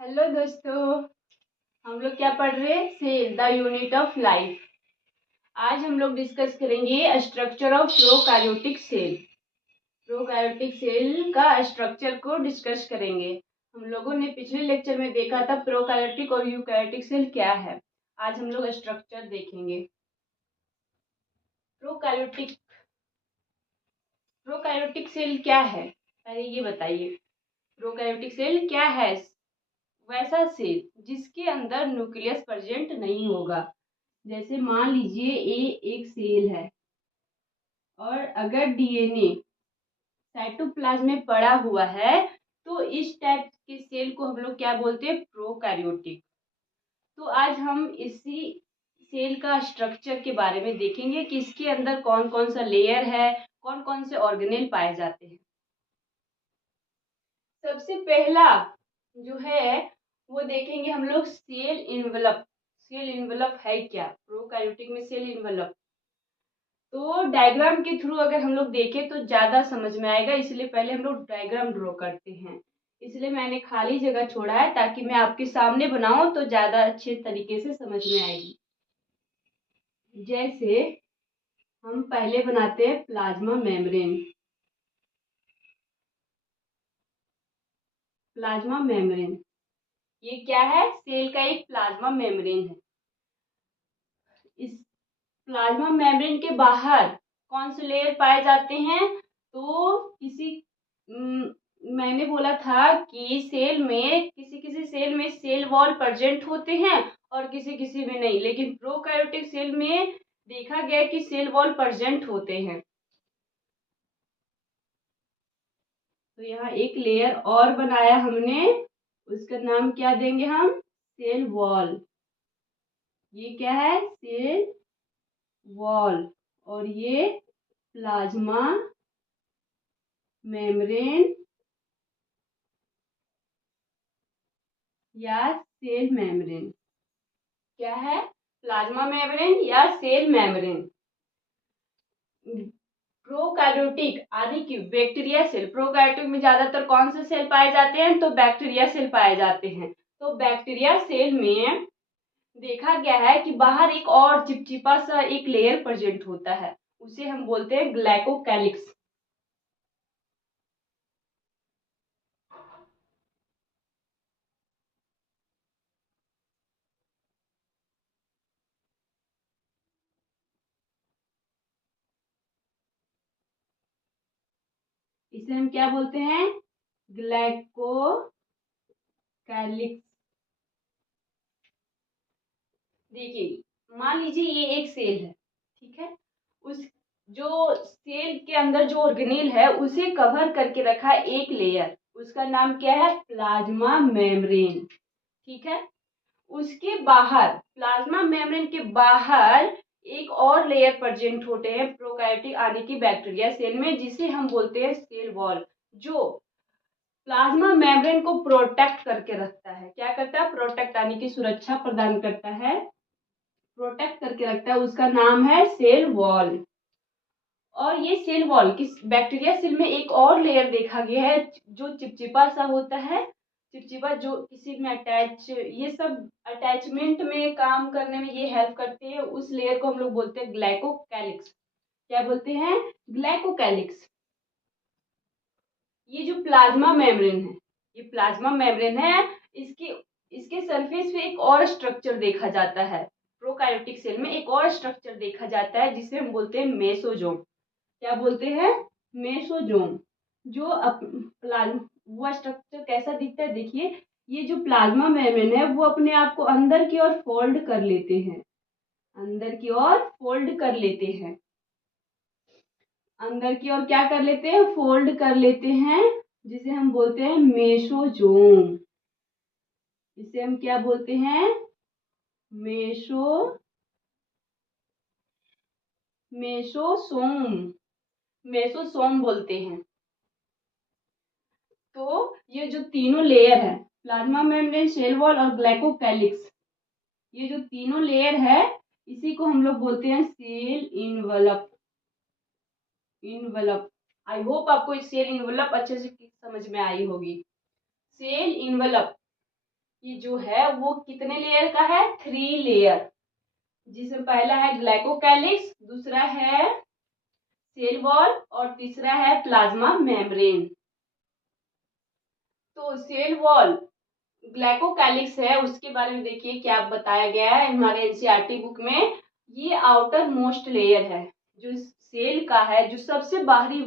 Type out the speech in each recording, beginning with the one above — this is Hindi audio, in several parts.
हेलो दोस्तों। हम लोग क्या पढ़ रहे हैं? Cell the unit of life. आज हम लोग डिस्कस करेंगे structure of prokaryotic cell. Prokaryotic cell का स्ट्रक्चर को डिस्कस करेंगे। हम लोगों ने पिछले लेक्चर में देखा था प्रोकैरियोटिक और यूकैरियोटिक सेल क्या है। आज हम लोग स्ट्रक्चर देखेंगे। प्रोकैरियोटिक प्रोकैरियोटिक सेल क्या है, पहले ये बताइए। प्रोकैरियोटिक सेल क्या है? वैसा सेल जिसके अंदर न्यूक्लियस प्रेजेंट नहीं होगा। जैसे मान लीजिए ये एक सेल है और अगर डीएनए साइटोप्लाज्म में पड़ा हुआ है तो इस टाइप के सेल को हम लोग क्या बोलते हैं? प्रोकैरियोटिक। तो आज हम इसी सेल का स्ट्रक्चर के बारे में देखेंगे कि इसके अंदर कौन कौन सा लेयर है, कौन कौन से ऑर्गेनेल पाए जाते हैं। सबसे पहला जो है वो देखेंगे हम लोग सेल इनवेलप। सेल इनवेलप है क्या? प्रोकैरियोटिक में सेल इनवेलप तो डायग्राम के थ्रू अगर हम लोग देखें तो ज्यादा समझ में आएगा, इसलिए पहले हम लोग डायग्राम ड्रॉ करते हैं। इसलिए मैंने खाली जगह छोड़ा है ताकि मैं आपके सामने बनाऊं तो ज्यादा अच्छे तरीके से समझ में आएगी। जैसे हम पहले बनाते हैं प्लाज्मा मेम्ब्रेन। प्लाज्मा मेम्ब्रेन ये क्या है? सेल का एक प्लाज्मा मेम्ब्रेन है। इस प्लाज्मा मेम्ब्रेन के बाहर कौन से लेयर पाए जाते हैं? तो मैंने बोला था कि सेल में किसी किसी सेल में सेल वॉल प्रेजेंट होते हैं और किसी किसी में नहीं, लेकिन प्रोकैरियोटिक सेल में देखा गया कि सेल वॉल प्रेजेंट होते हैं। तो यहाँ एक लेयर और बनाया हमने, उसका नाम क्या देंगे हम? Cell wall. ये क्या है? Cell wall. और ये प्लाज्मा मेम्ब्रेन या सेल मेम्ब्रेन। क्या है? प्लाज्मा मेम्ब्रेन या सेल मेम्ब्रेन। प्रोकैरियोटिक आदि की बैक्टीरिया सेल। प्रोकैरियोटिक में ज्यादातर कौन से सेल पाए जाते हैं? तो बैक्टीरिया सेल पाए जाते हैं। तो बैक्टीरिया सेल में देखा गया है कि बाहर एक और चिपचिपा सा एक लेयर प्रेजेंट होता है, उसे हम बोलते हैं ग्लाइकोकैलिक्स। इसे हम क्या बोलते हैं? ग्लाइकोकैलिक्स। देखिए मान लीजिए ये एक सेल है, ठीक है। उस जो सेल के अंदर जो ऑर्गेनेल है उसे कवर करके रखा है एक लेयर, उसका नाम क्या है? प्लाज्मा मेम्ब्रेन, ठीक है। उसके बाहर प्लाज्मा मेम्ब्रेन के बाहर एक और लेयर प्रेजेंट होते हैं प्रोकैरियोटिक आदि की बैक्टीरिया सेल में, जिसे हम बोलते हैं सेल वॉल, जो प्लाज्मा मेम्ब्रेन को प्रोटेक्ट करके रखता है। क्या करता है? प्रोटेक्ट यानी कि सुरक्षा प्रदान करता है, प्रोटेक्ट करके रखता है। उसका नाम है सेल वॉल। और ये सेल वॉल किस बैक्टीरिया सेल में एक और लेयर देखा गया है जो चिपचिपा सा होता है। चिपचिपा जो किसी में अटैच, ये सब अटैचमेंट में काम करने में ये हेल्प करते हैं। उस लेयर को हम लोग बोलते हैं ग्लाइकोकैलिक्स। क्या बोलते हैं? ग्लाइकोकैलिक्स। ये जो प्लाज्मा मेम्ब्रेन है, ये प्लाज्मा मेम्ब्रेन है, इसके इसके सरफेस पे एक और स्ट्रक्चर देखा जाता है। प्रोकैरियोटिक सेल में एक और स्ट्रक्चर देखा जाता है जिसे हम बोलते हैं मेसोजोम। क्या बोलते हैं? मेसोजोम। जो वो स्ट्रक्चर कैसा दिखता है? देखिए, ये जो प्लाज्मा मेम्ब्रेन है वो अपने आप को अंदर की ओर फोल्ड कर लेते हैं, अंदर की ओर फोल्ड कर लेते हैं, अंदर की ओर क्या कर लेते हैं? फोल्ड कर लेते हैं, जिसे हम बोलते हैं मेसोजोम। इसे हम क्या बोलते हैं? Meso mesosome. मेसोसोम बोलते हैं। तो ये जो तीनों लेयर है, प्लाज्मा मेम्ब्रेन, सेल वॉल और ग्लाइकोकैलिक्स, ये जो तीनों लेयर है इसी को हम लोग बोलते हैं cell envelope. Envelope. I hope आपको सेल इनवलप अच्छे से समझ में आई होगी। सेल इनवलप ये जो है वो कितने लेयर का है? 3 लेयर, जिसमें पहला है ग्लाइकोकैलिक्स, दूसरा है सेल वॉल और तीसरा है प्लाज्मा मेम्ब्रेन। तो सेल वॉल ग्लाइकोकैलिक्स है, उसके बारे में देखिए क्या बताया गया है हमारे एनसीईआरटी बुक में। ये आउटर मोस्ट लेयर है जो सेल का है, जो सबसे बाहरी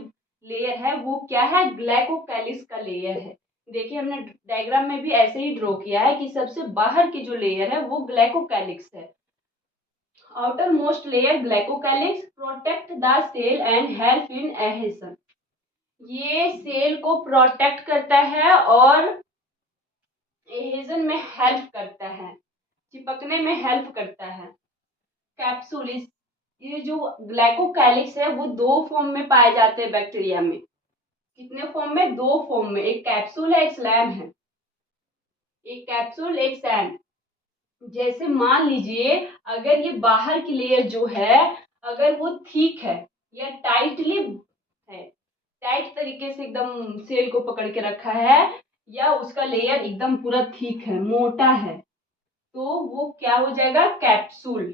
लेयर है वो क्या है? ग्लाइकोकैलिक्स का लेयर है। देखिए हमने डायग्राम में भी ऐसे ही ड्रॉ किया है कि सबसे बाहर की जो लेयर है वो ग्लाइकोकैलिक्स है। Outermost layer glycocalyx protect the cell and help in adhesion. ये सेल को प्रोटेक्ट करता है और एडहेशन में हेल्प करता है, चिपकने में हेल्प करता है। कैप्सूल, इस ये जो ग्लाइकोकैलिक्स है वो 2 फॉर्म में पाए जाते हैं बैक्टीरिया में। कितने फॉर्म में? 2 फॉर्म में, एक कैप्सूल है एक स्लैम है। एक कैप्सूल एक सैन। जैसे मान लीजिए अगर ये बाहर की लेयर जो है अगर वो थिक है या टाइटली है, टाइट तरीके से एकदम सेल को पकड़ के रखा है, या उसका लेयर एकदम पूरा थिक है, मोटा है, तो वो क्या हो जाएगा? कैप्सूल।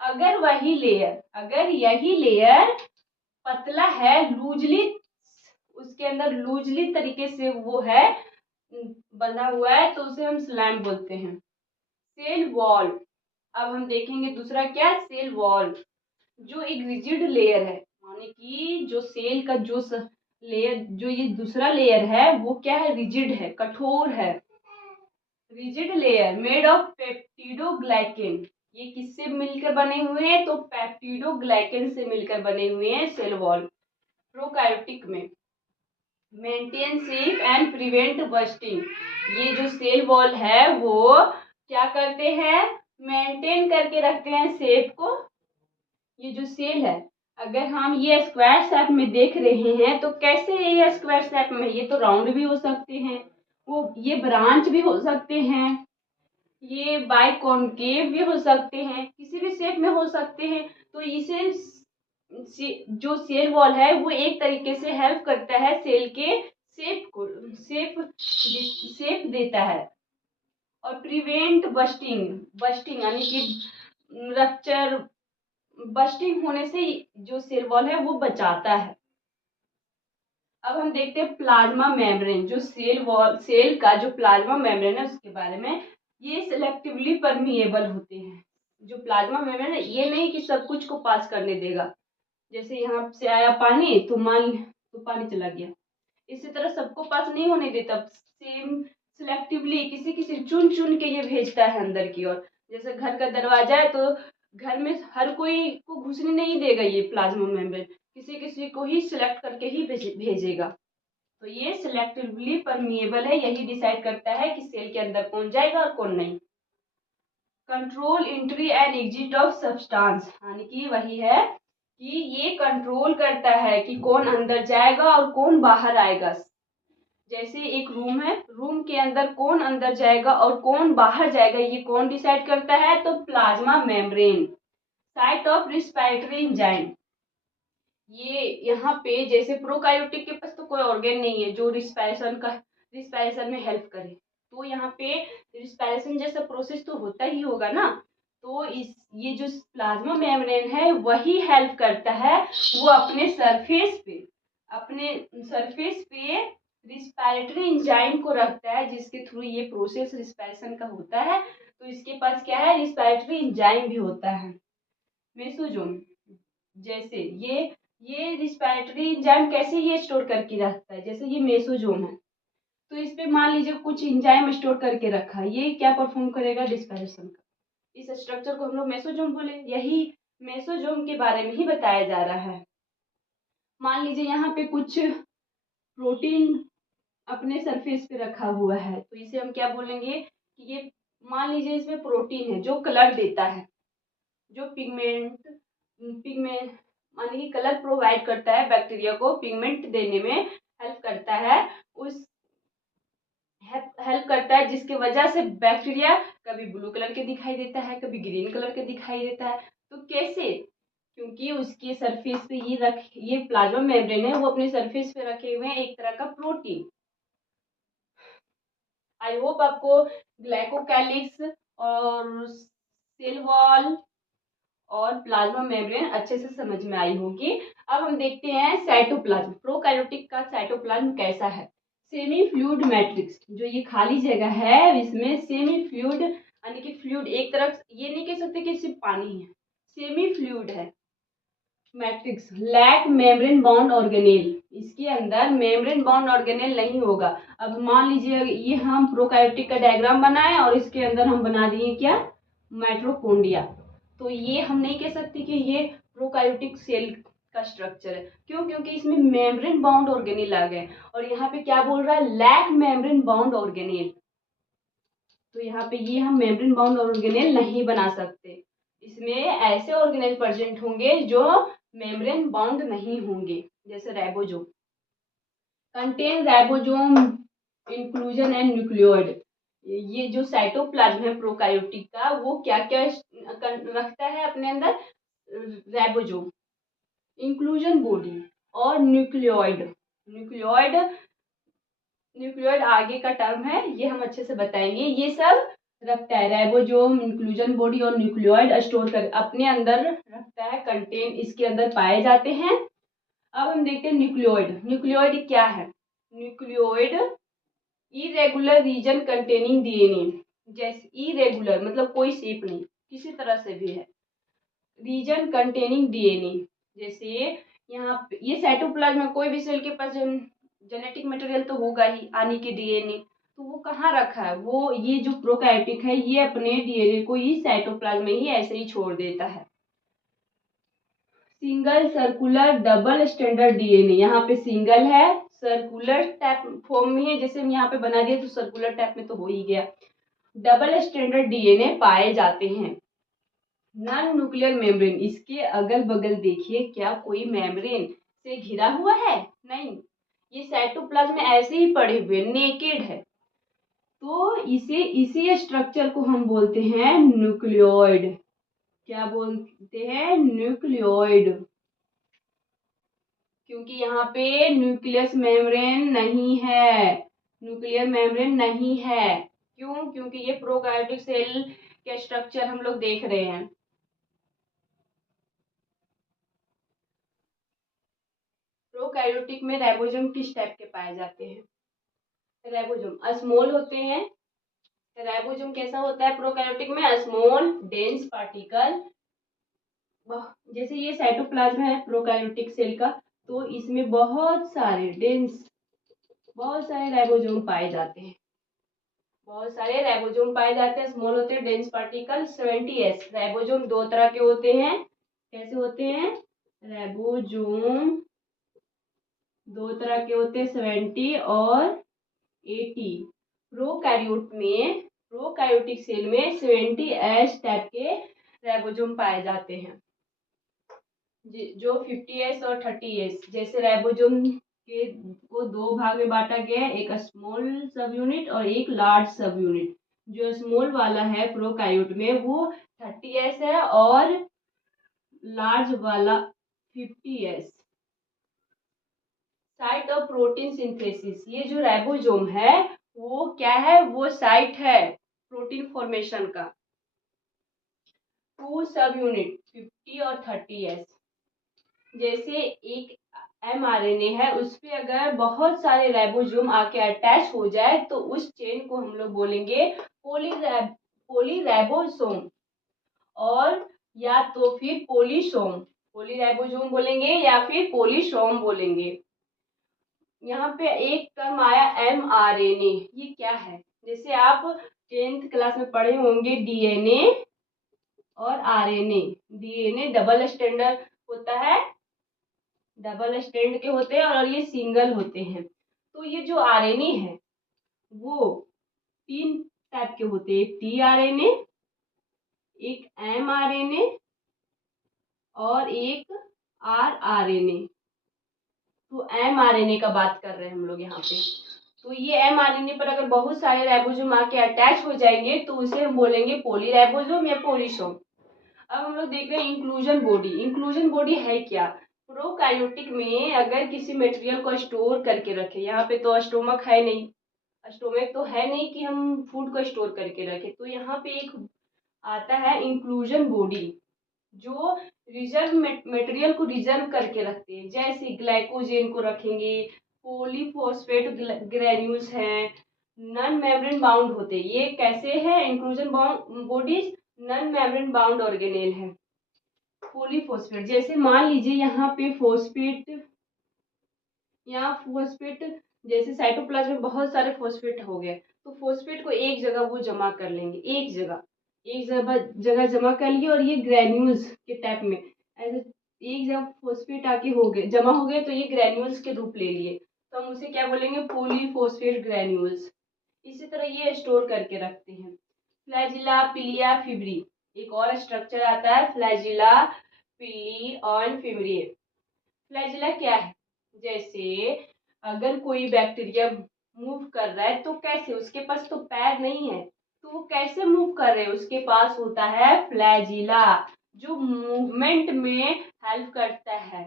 अगर वही लेयर, अगर यही लेयर पतला है, लूजली, उसके अंदर लूजली तरीके से वो है बंधा हुआ है, तो उसे हम स्लाइम बोलते हैं। सेल वॉल, अब हम देखेंगे दूसरा क्या? सेल वॉल, जो एक रिजिड लेयर है, माने कि जो सेल का जो लेयर, जो ये दूसरा लेयर है वो क्या है? रिजिड है, कठोर है। Rigid layer made of peptidoglycan. ये किससे मिलकर बने हुए हैं? तो पेप्टिडोग्लाइकेन से मिलकर बने हुए हैं सेल वॉल। प्रोकायोटिक में maintain shape and prevent bursting. ये जो सेल वॉल है वो क्या करते हैं? मेंटेन करके रखते हैं शेप को। ये जो सेल है, अगर हम ये स्क्वायर शेप में देख रहे हैं तो कैसे ये स्क्वायर शेप में? ये तो राउंड भी हो सकते हैं, वो ये ब्रांच भी हो सकते हैं, ये बाइकॉनकेव भी हो सकते हैं, किसी भी शेप में हो सकते हैं। तो इसे जो सेल वॉल है वो एक तरीके से हेल्प करता है सेल के शेप को, शेप देता है। और प्रिवेंट बस्टिंग, बस्टिंग यानी कि रप्चर, बस्टिंग होने से जो सेल वॉल है वो बचाता है। अब हम देखते हैं प्लाज्मा मेम्ब्रेन, जो सेल वॉल, सेल का जो प्लाज्मा मेम्ब्रेन है उसके बारे में। ये सिलेक्टिवली परमिएबल होते हैं। जो प्लाज्मा मेम्ब्रेन है ये नहीं कि सब कुछ को पास करने देगा, जैसे यहाँ से आया पानी तो पानी चला गया, इसी तरह सबको पास नहीं होने देता। सेम सिलेक्टिवली किसी किसी चुन चुन के ये भेजता है अंदर की ओर। जैसे घर का दरवाजा है तो घर में हर कोई को घुसने नहीं देगा ये प्लाज्मा मेम्ब्रेन, किसी किसी को ही सिलेक्ट करके ही भेजेगा। तो ये सिलेक्टिवली परमिएबल है, यही डिसाइड करता है कि सेल के अंदर कौन जाएगा और कौन नहीं। Control entry and exit of substance, यानी कि वही है कि ये कंट्रोल करता है कि कौन अंदर जाएगा और कौन बाहर आएगा। जैसे एक रूम है, रूम के अंदर कौन अंदर जाएगा और कौन बाहर जाएगा, ये कौन डिसाइड करता है? तो plasma membrane. Site of respiratory enzyme, ये यहाँ पे जैसे प्रोकायोटिक के पास तो कोई ऑर्गन नहीं है जो रिस्पायरेशन में हेल्प करे, तो यहाँ पे रिस्पायरेशन जैसा प्रोसेस तो होता ही होगा ना। तो इस ये जो प्लाज्मा मेम्ब्रेन है वही हेल्प करता है, वो अपने सरफेस पे रिस्पायरेटरी एंजाइम को रखता है, जिसके थ्रू ये प्रोसेस रिस्पायरेशन का होता है। तो इसके पास क्या है? रिस्पायरेटरी एंजाइम भी होता है, मेसोजोम। जैसे ये रिस्पायरेटरी एंजाइम कैसे ये स्टोर करके रखता है? जैसे ये मेसोजोम है, तो इस पे मान लीजिए कुछ एंजाइम स्टोर करके रखा है, ये क्या परफॉर्म करेगा? रिस्पायरेशन का। इस स्ट्रक्चर को हम लोग मेसोजोम बोले, यही मेसोजोम के बारे में ही बताया जा रहा है। मान लीजिए यहाँ पे कुछ प्रोटीन अपने सरफेस पे रखा हुआ है, तो इसे हम क्या बोलेंगे कि ये, मान लीजिए इसमें प्रोटीन है जो कलर देता है, जो पिगमेंट माने कि कलर प्रोवाइड करता है, बैक्टीरिया को पिगमेंट देने में हेल्प करता है, उस हेल्प करता है, जिसकी वजह से बैक्टीरिया कभी ब्लू कलर के दिखाई देता है, कभी ग्रीन कलर के दिखाई देता है। तो कैसे? क्योंकि उसके सरफेस पे ये प्लाज्मा मेम्ब्रेन है, वो अपने सरफेस पे रखे हुए हैं एक तरह का प्रोटीन। आई होप आपको ग्लाइकोकैलिक्स और सेल वॉल और प्लाज्मा मेम्ब्रेन अच्छे से समझ में आई होगी। अब हम देखते हैं साइटोप्लाज्म, प्रोकैरियोटिक का साइटोप्लाज्म कैसा है। सेमी फ्लूइड मैट्रिक्स, जो ये खाली जगह है इसमें सेमी फ्लूइड यानी कि फ्लूइड एक तरफ, ये नहीं कह सकते कि सिर्फ पानी है, सेमी फ्लूइड है matrix. Lack membrane bound organelle, इसके अंदर मेम्ब्रेन बाउंड ऑर्गेनेल नहीं होगा। अब मान लीजिए ये हम प्रोकैरियोटिक का डायग्राम बनाए और इसके अंदर हम बना दिए क्या, माइटोकॉन्ड्रिया, तो ये हम नहीं कह सकते कि ये प्रोकैरियोटिक सेल का स्ट्रक्चर है। क्यों? क्योंकि इसमें मेम्ब्रेन बाउंड ऑर्गेनेल आ गए और यहाँ पे क्या बोल रहा है, लैक मेम्ब्रेन बाउंड ऑर्गेनेल, तो यहाँ पे ये हम मेम्ब्रेन बाउंड ऑर्गेनेल नहीं बना सकते। इसमें ऐसे ऑर्गेनेल प्रेजेंट होंगे जो मेम्ब्रेन बाउंड नहीं होंगे, जैसे ribosome. Contain ribosome inclusion and nucleoid, ये जो साइटोप्लाज्म है प्रोकैरियोटिक का वो क्या क्या रखता है अपने अंदर, राइबोसोम, इंक्लूजन बॉडी और न्यूक्लियोइड। न्यूक्लियोइड आगे का टर्म है, ये हम अच्छे से बताएंगे। ये सब रखता है राइबोसोम, इंक्लूजन बॉडी और न्यूक्लियोइड स्टोर कर अपने अंदर रखता है, कंटेन इसके अंदर पाए जाते हैं। अब हम देखते हैं न्यूक्लियोइड। न्यूक्लियोइड क्या है, nucleoid irregular reason containing DNA, जैसे इरेगुलर मतलब कोई शेप नहीं, किसी तरह से भी है, रीजन कंटेनिंग डीएनए, जैसे यहाँ ये साइटोप्लाज्म में कोई भी सेल के पास जेनेटिक मटेरियल तो होगा ही, आने के डीएनए, तो वो कहाँ रखा है, वो ये जो प्रोकैरियोटिक है ये अपने डीएनए को ही साइटोप्लाज्म में ही ऐसे ही छोड़ देता है। Single circular double standard DNA, यहाँ पे सिंगल है, सर्कुलर टाइप फॉर्म में है, जैसे हम यहाँ पे बना दिए तो सर्कुलर टाइप में तो हो ही गया। डबल स्टैंडर्ड डीएनए पाए जाते हैं। नॉन न्यूक्लियर मेम्ब्रेन, इसके अगल बगल देखिए क्या कोई मेम्ब्रेन से घिरा हुआ है, नहीं, ये साइटोप्लाज्म में ऐसे ही पड़े हुए नेकेड है, तो इसी स्ट्रक्चर को हम बोलते हैं न्यूक्लियोइड। क्या बोलते हैं, न्यूक्लियोइड, क्योंकि यहाँ पे न्यूक्लियस मेम्ब्रेन नहीं है, न्यूक्लियर मेम्ब्रेन नहीं है। क्यों? क्योंकि ये प्रोकैरियोटिक सेल के स्ट्रक्चर हम लोग देख रहे हैं। प्रोकैरियोटिक में राइबोसोम किस टाइप के पाए जाते हैं, राइबोसोम स्मॉल होते हैं। राइबोसोम कैसा होता है प्रोकैरियोटिक में, स्मॉल डेंस पार्टिकल, जैसे ये साइटोप्लाज्म है प्रोकैरियोटिक सेल का, तो इसमें बहुत सारे राइबोसोम पाए जाते हैं, बहुत सारे राइबोसोम पाए जाते हैं, स्मॉल होते हैं, डेंस पार्टिकल 70s। राइबोसोम दो तरह के होते हैं, कैसे होते हैं, राइबोसोम दो तरह के होते हैं, 70 और 80। प्रोकैरियोटिक सेल में 70s टाइप के राइबोसोम पाए जाते हैं, जो 50s और 30s, जैसे राइबोसोम के को दो भाग में बांटा गया है, एक स्मॉल सब यूनिट और एक लार्ज सब यूनिट। जो स्मॉल वाला है प्रोकैरियोट में वो 30s है और लार्ज वाला 50s। Site of protein synthesis, ये जो राइबोसोम है वो क्या है, वो साइट है प्रोटीन फॉर्मेशन का। टू सब यूनिट 50 और 30s, जैसे एक mRNA है उस पे अगर बहुत सारे राइबोसोम आके अटैच हो जाए तो उस चेन को हम लोग बोलेंगे पॉलीराइबोसोम, और या तो फिर पॉलीराइबोसोम बोलेंगे या फिर पॉलीसोम बोलेंगे। यहाँ पे एक टर्म आया mRNA, ये क्या है, जैसे आप 10th क्लास में पढ़े होंगे डीएनए और आरएनए। डीएनए डबल स्टैंडर्ड होता है, डबल स्टैंड के होते हैं और ये सिंगल होते हैं। तो ये जो आरएनए है वो 3 टाइप के होते हैं, एक टीआरएनए, एक एमआरएनए और एक आरआरएनए। तो एमआरएनए का बात कर रहे हैं हम लोग यहाँ पे। तो ये एमआरएनए पर अगर बहुत सारे राइबोसोम आके अटैच हो जाएंगे तो उसे हम बोलेंगे पॉलीराइबोसोम या पॉलीसोम। अब हम लोग देख रहे हैं इंक्लूजन बॉडी। इंक्लूजन बॉडी है क्या, प्रोकैरियोटिक में अगर किसी मटेरियल को स्टोर करके रखे, यहाँ पे तो स्टोमक है नहीं, स्टोमक तो है नहीं कि हम फूड को स्टोर करके रखें। तो यहाँ पे एक आता है इंक्लूजन बॉडी, जो रिजर्व मटेरियल को रिजर्व करके रखते हैं, जैसे ग्लाइकोजेन को रखेंगे, पॉलीफॉस्फेट ग्रेन्यूल्स हैं, नॉन मेम्ब्रेन बाउंड होते हैं। ये कैसे है inclusion bodies? Non membrane bound organelle है। पॉलीफॉस्फेट, जैसे मान लीजिए यहाँ पे फॉस्फेट, यहाँ फॉस्फेट जैसे साइटोप्लाज्म में बहुत सारे फॉस्फेट हो गए, तो फॉस्फेट को एक जगह वो जमा कर लेंगे, एक जगह जमा कर लिए, और ये ग्रेन्यूल्स के टाइप में ऐसे एक जगह फॉस्फेट आके हो गए, जमा हो गए, तो ये ग्रेन्यूल्स के रूप ले लिए, तो हम उसे क्या बोलेंगे? Polyphosphate granules. इसी तरह ये स्टोर करके रखते हैं। फ्लैजिला, पिलिया, फिब्री, एक और स्ट्रक्चर आता है फ्लैजिला, पिली और फिब्री। फ्लैजिला क्या है? जैसे अगर कोई बैक्टीरिया मूव कर रहा है तो कैसे? उसके पास तो पैर नहीं है, तो वो कैसे मूव कर रहे हैं? उसके पास होता है फ्लैजिला, जो मूवमेंट में हेल्प करता है।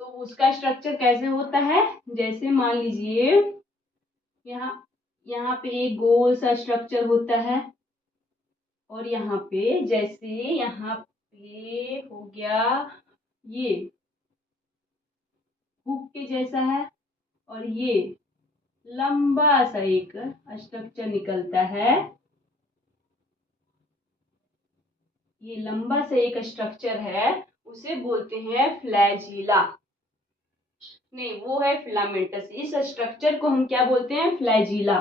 तो उसका स्ट्रक्चर कैसे होता है? जैसे मान लीजिए यहाँ यहाँ पे एक गोल सा स्ट्रक्चर होता है, और यहाँ पे जैसे यहाँ पे हो गया ये हुक के जैसा है, और ये लंबा सा एक स्ट्रक्चर निकलता है, ये लंबा सा एक स्ट्रक्चर है, उसे बोलते हैं फ्लैजिला। नहीं, वो है फिलामेंटस। इस स्ट्रक्चर को हम क्या बोलते हैं? फ्लैजिला।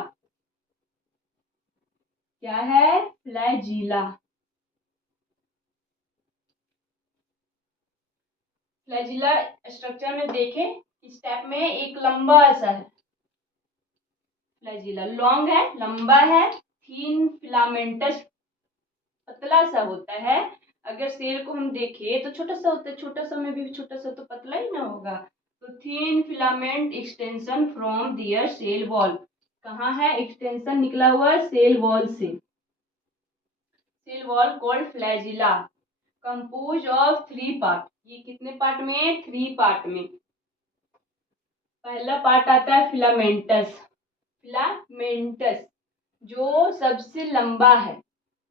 क्या है? फ्लैजिला। फ्लैजिला स्ट्रक्चर में देखें, इस टाइप में एक लंबा सा है फ्लैजिला, लॉन्ग है, लंबा है, थीन फिलामेंटस, पतला सा होता है। अगर सेल को हम देखें तो छोटा सा होता है, छोटा सा में भी छोटा सा तो पतला ही ना होगा। तो thin filament extension from their cell wall, कहाँ है एक्सटेंशन निकला हुआ? सेल वॉल से। Cell wall called flagella, compose of 3 part. ये कितने पार्ट में? 3 पार्ट में। पहला पार्ट आता है फिलामेंटस। फिलामेंटस जो सबसे लंबा है,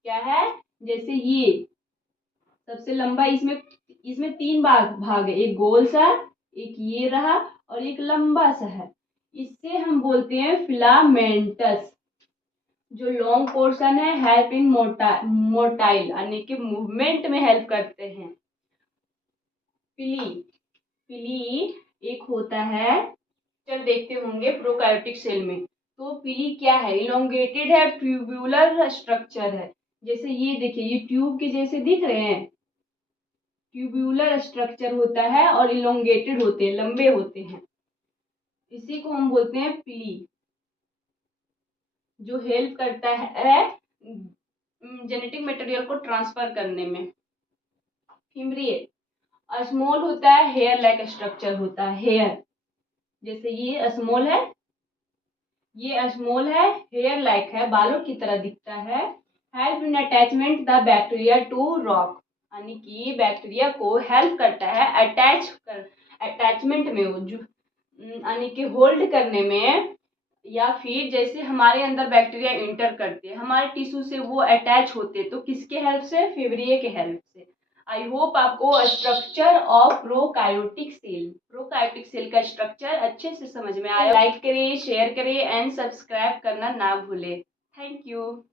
क्या है? जैसे ये सबसे लंबा, इसमें इसमें 3 भाग है, एक गोल सा, एक ये रहा, और एक लंबा सा है। इससे हम बोलते हैं फिलामेंटस। जो लॉन्ग पोर्शन है हेल्प इन मोटाइल, यानी कि मूवमेंट में हेल्प करते हैं। पिली, पिली एक होता है, चल देखते होंगे प्रोकार्योटिक सेल में। तो पिली क्या है? इलोंगेटेड है, ट्यूबुलर स्ट्रक्चर है। जैसे ये देखिए, ये ट्यूब के जैसे दिख रहे हैं, ट्यूब्यूलर स्ट्रक्चर होता है, और इलोंगेटेड होते हैं, लंबे होते हैं। इसी को हम बोलते हैं पिली, जो हेल्प करता है जेनेटिक मटेरियल को ट्रांसफर करने में। फिम्ब्रिए स्मॉल होता है, हेयर लाइक स्ट्रक्चर होता है, हेयर जैसे ये स्मॉल है, ये स्मॉल है, हेयर लाइक है, बालों की तरह दिखता है। Help in attachment the bacteria to rock, यानी कि बैक्टीरिया को हेल्प करता है अटैचमेंट में, यानी कि होल्ड करने में, या फिर जैसे हमारे अंदर बैक्टीरिया इंटर करते हैं हमारे टिश्यू से, वो अटैच होते, तो किसके हेल्प से? फेवरिए के हेल्प से। आई होप आपको स्ट्रक्चर ऑफ प्रोकायोटिक सेल का स्ट्रक्चर अच्छे से समझ में आया। लाइक करें, शेयर करें एंड सब्सक्राइब करना ना भूलें। Thank you.